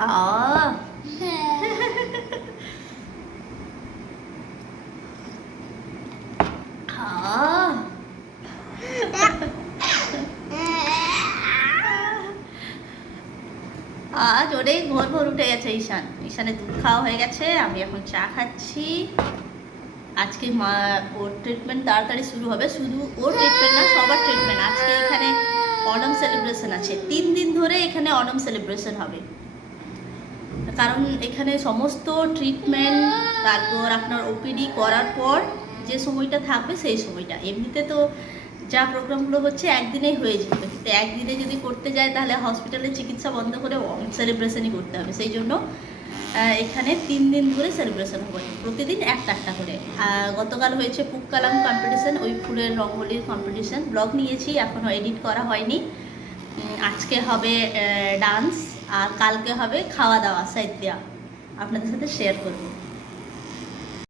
আজ অনেক ভোর ভোর উঠে গেছে ঈশানের দুধ খাওয়া হয়ে গেছে, আমি এখন চা খাচ্ছি। আজকে ওর ট্রিটমেন্ট তাড়াতাড়ি শুরু হবে, শুধু ওর ট্রিটমেন্ট না, সবার ট্রিটমেন্ট। আজকে এখানে অনম সেলিব্রেশন আছে, 3 দিন ধরে এখানে অনম সেলিব্রেশন হবে। কারণ এখানে সমস্ত ট্রিটমেন্ট, তারপর আপনার ওপিডি করার পর যে সময়টা থাকবে সেই সময়টা, এমনিতে তো যা প্রোগ্রামগুলো হচ্ছে একদিনেই হয়ে যাবে, কিন্তু একদিনে যদি করতে যায় তাহলে হসপিটালে চিকিৎসা বন্ধ করে সেলিব্রেশনই করতে হবে। সেই জন্য এখানে 3 দিন ধরে সেলিব্রেশন হবে, প্রতিদিন একটা করে। গতকাল হয়েছে পুক্কালাম কম্পিটিশন, ওই ফুলের রঙ্গোলির কম্পিটিশন, ব্লগ নিয়েছি, এখনও এডিট করা হয়নি। আজকে হবে ডান্স, আর কালকে হবে খাওয়া দাওয়া সাইড দেওয়া, আপনাদের সাথে শেয়ার করবো।